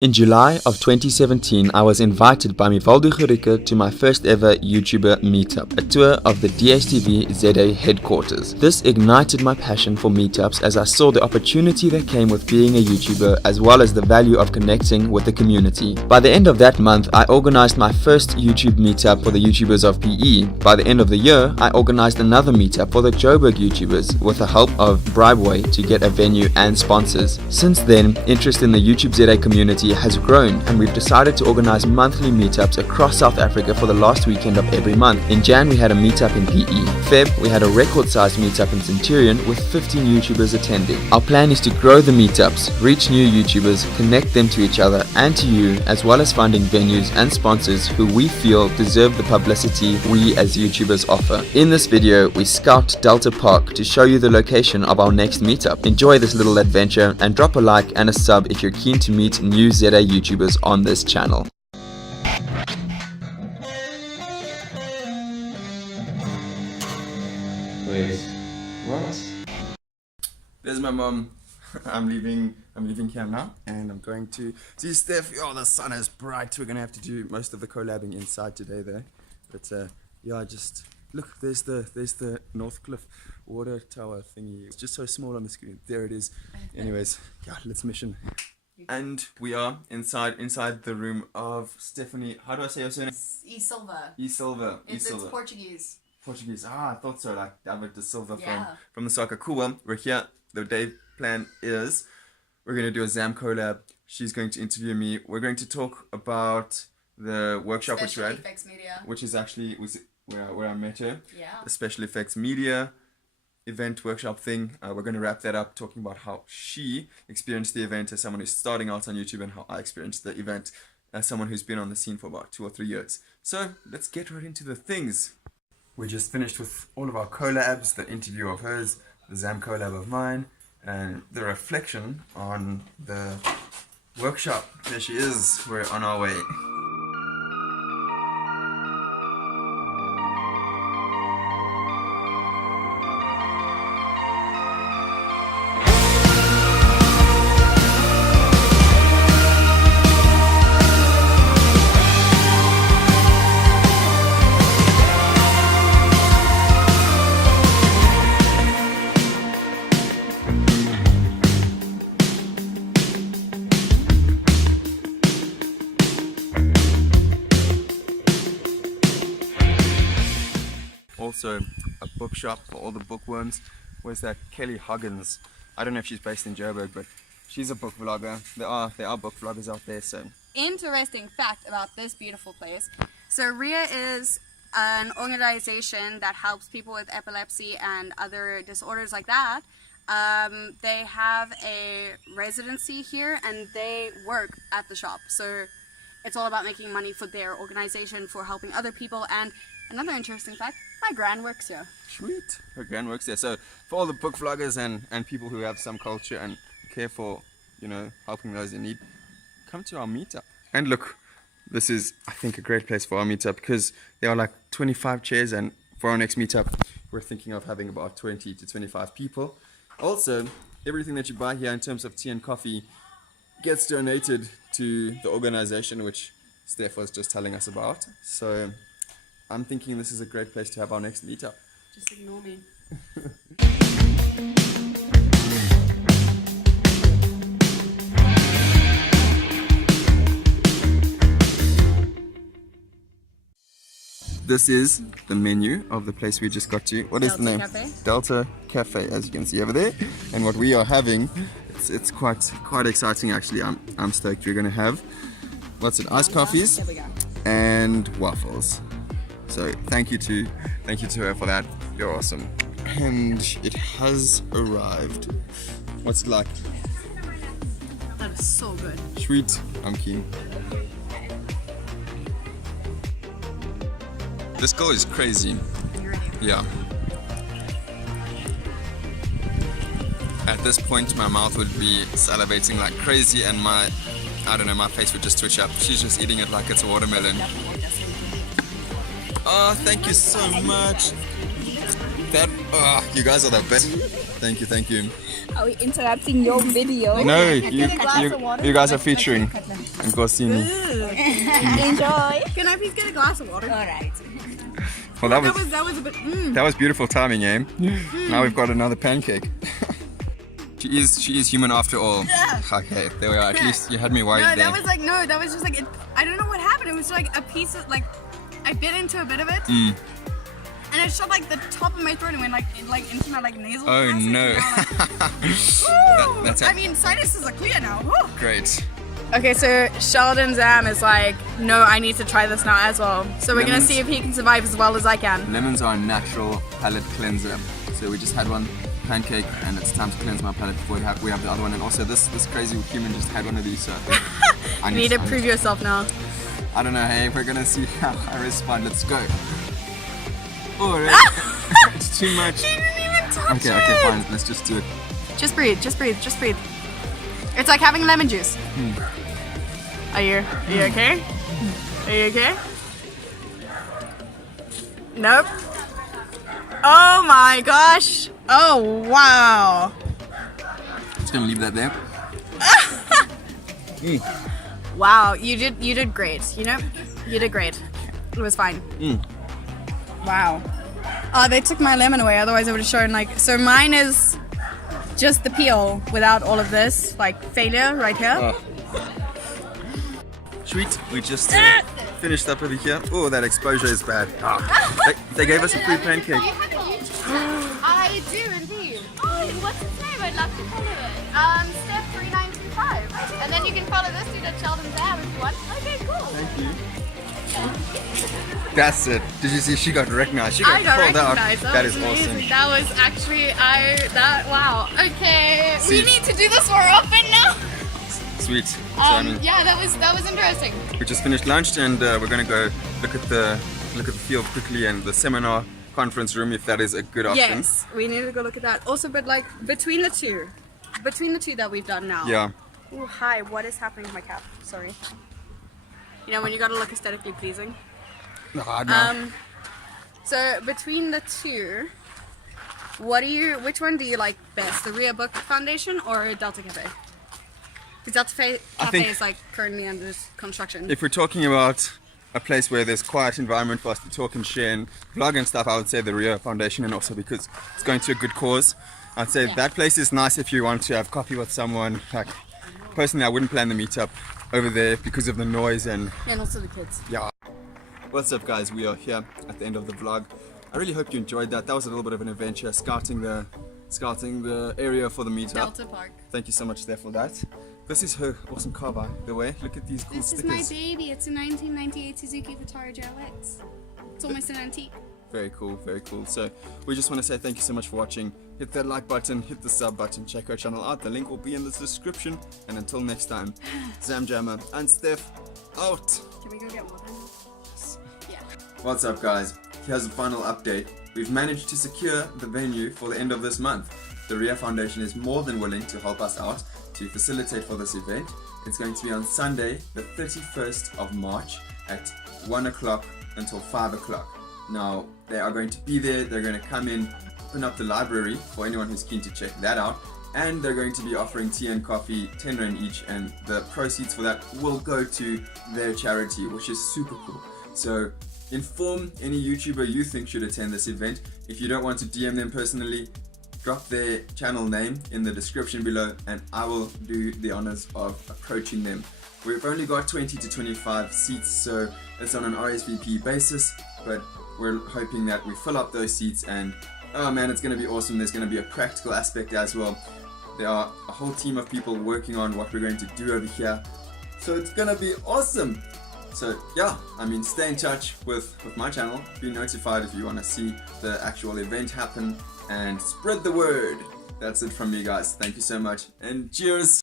In July of 2017, I was invited by Mivaldo Gericke to my first ever YouTuber meetup, a tour of the DSTV ZA headquarters. This ignited my passion for meetups as I saw the opportunity that came with being a YouTuber as well as the value of connecting with the community. By the end of that month, I organized my first YouTube meetup for the YouTubers of PE. By the end of the year, I organized another meetup for the Joburg YouTubers with the help of Bribeway to get a venue and sponsors. Since then, interest in the YouTube ZA community has grown, and we've decided to organize monthly meetups across South Africa for the last weekend of every month. In Jan, we had a meetup in PE. Feb, we had a record-sized meetup in Centurion with 15 YouTubers attending. Our plan is to grow the meetups, reach new YouTubers, connect them to each other and to you, as well as finding venues and sponsors who we feel deserve the publicity we as YouTubers offer. In this video, we scout Delta Park to show you the location of our next meetup. Enjoy this little adventure and drop a like and a sub if you're keen to meet new ZA YouTubers on this channel. Wait, what? There's my mom. I'm leaving here now, and I'm going to see Steph. Oh, the sun is bright. We're gonna have to do most of the collabing inside today, though. But yeah, just look. There's the North Cliff water tower thingy. It's just so small on the screen. There it is. Anyways, yeah, let's mission. And we are inside the room of Stephanie. How do I say your surname? E Silva. E Silva. It's Portuguese. Portuguese. Ah, I thought so. Like David de Silva Yeah. from the soccer. Cool. Well, we're here. The day plan is we're going to do a Zam collab. She's going to interview me. We're going to talk about the workshop which we had, which is actually where I met her. Yeah. The special effects media event workshop thing. We're going to wrap that up talking about how she experienced the event as someone who's starting out on YouTube and how I experienced the event as someone who's been on the scene for about 2 or 3 years. So let's get right into the things. We just finished with all of our collabs, the interview of hers, the Zam collab of mine, and the reflection on the workshop. There she is. We're on our way. Also a bookshop for all the bookworms. Where's that? Kelly Huggins. I don't know if she's based in Joburg, but she's a book vlogger. There are book vloggers out there. So Interesting fact about this beautiful place. So REEA is an organization that helps people with epilepsy and other disorders like that. They have a residency here and they work at the shop. So it's all about making money for their organization, for helping other people. And another interesting fact, my gran works here. Sweet. Her gran works there. So for all the book vloggers and people who have some culture and care for, helping those in need, come to our meetup. And look, this is, I think, a great place for our meetup because there are like 25 chairs, and for our next meetup, we're thinking of having about 20 to 25 people. Also, everything that you buy here in terms of tea and coffee gets donated to the organization which Steph was just telling us about. So I'm thinking this is a great place to have our next meetup. Just ignore me. This is the menu of the place we just got to. What is the name? Cafe. Delta Cafe, as you can see over there. And what we are having, it's quite exciting actually. I'm stoked. We're gonna have lots of iced coffees There we go. and waffles. So thank you to her for that. You're awesome. And it has arrived. What's it like? That is so good. Sweet. I'm keen. This girl is crazy. You ready? Yeah. At this point, my mouth would be salivating like crazy, and my face would just twitch up. She's just eating it like it's a watermelon. Oh, thank you so much. You guys are the best. Thank you, thank you. Are we interrupting your video? No, you guys are featuring. And Gosini. Enjoy. Can I please get a glass of water? Alright. Well, That was a bit. that was beautiful timing, eh? Now we've got another pancake. She is human after all. Okay, there we are. At least you had me worried No, there. that was just like I don't know what happened. It was like a piece of like I bit into a bit of it. And it shot like the top of my throat and went like into my like nasal. Oh passage, no. And That's I mean, sinuses are clear now. Woo. great. Okay, so Sheldon Zam is like, no, I need to try this now as well. So we're gonna Lemons. see if he can survive as well as I can. Lemons are a natural palate cleanser. So we just had one pancake and it's time to cleanse my palate before we have the other one. And also this crazy human just had one of these, so I think I You need to prove yourself now. I don't know, hey, we're gonna see how I respond. Let's go. Oh, it's too much. He didn't even touch it. Okay, fine. Let's just do it. Just breathe, just breathe, just breathe. It's like having lemon juice. Are you okay? Are you okay? Nope. Oh my gosh. Oh wow. Just gonna leave that there. Wow, you did great. You know, you did great. It was fine. Wow. They took my lemon away. Otherwise, I would have shown like. So mine is just the peel without all of this, like failure right here. Sweet. We just finished up over here. Oh, that exposure is bad. They gave us a free pancake. I do indeed. Oh, what's his name? I'd love to follow it. Steph 3925, and then you can follow this dude at Sheldon's Ab if you want. Okay, cool. Thank you. That's it. Did you see she got recognized? She I got called out. recognized. That is amazing. awesome. That was actually wow. Okay, See. we need to do this more often now. Sweet. So, I mean, Yeah, that was interesting. we just finished lunch and we're gonna go look at the field quickly and the seminar conference room if that is a good option. Yes, we need to go look at that. Also, but like between the two that we've done now. Yeah. Oh, hi. What is happening with my cap? Sorry. You know when you gotta look aesthetically pleasing. No. So between the two, which one do you like best? The REEA Book Foundation or Delta Cafe? Because Delta Cafe think- is like currently under construction. If we're talking about a place where there's quiet environment for us to talk and share and vlog and stuff, I would say the REEA Foundation, and also because it's going to a good cause. I'd say that place is nice if you want to have coffee with someone. Like, personally, I wouldn't plan the meetup over there because of the noise and also the kids. yeah. What's up, guys? We are here at the end of the vlog. I really hope you enjoyed that. That was a little bit of an adventure, scouting the area for the meetup. Delta Park. Thank you so much, Steph, for that. This is her awesome car, by the way. Look at these cool This is stickers. my baby. It's a 1998 Suzuki Vitara JLX. It's almost an antique. Very cool, very cool. So we just want to say thank you so much for watching. Hit that like button, hit the sub button, check our channel out. The link will be in the description. And until next time, Zamjammer and Steph out. Can we go get water? Yeah. What's up, guys? Here's a final update. We've managed to secure the venue for the end of this month. The REEA Foundation is more than willing to help us out to facilitate for this event. It's going to be on Sunday, the 31st of March at 1 o'clock until 5 o'clock. Now, they are going to be there, they're going to come in, open up the library for anyone who's keen to check that out, and they're going to be offering tea and coffee, 10 rand each, and the proceeds for that will go to their charity, which is super cool. So inform any YouTuber you think should attend this event. If you don't want to DM them personally, drop their channel name in the description below and I will do the honors of approaching them. We've only got 20 to 25 seats, so it's on an RSVP basis, but we're hoping that we fill up those seats and oh man, it's going to be awesome. There's going to be a practical aspect as well. There are a whole team of people working on what we're going to do over here, so it's going to be awesome. So yeah, I mean, stay in touch with my channel, be notified if you want to see the actual event happen, and spread the word. That's it from me, guys. Thank you so much and cheers.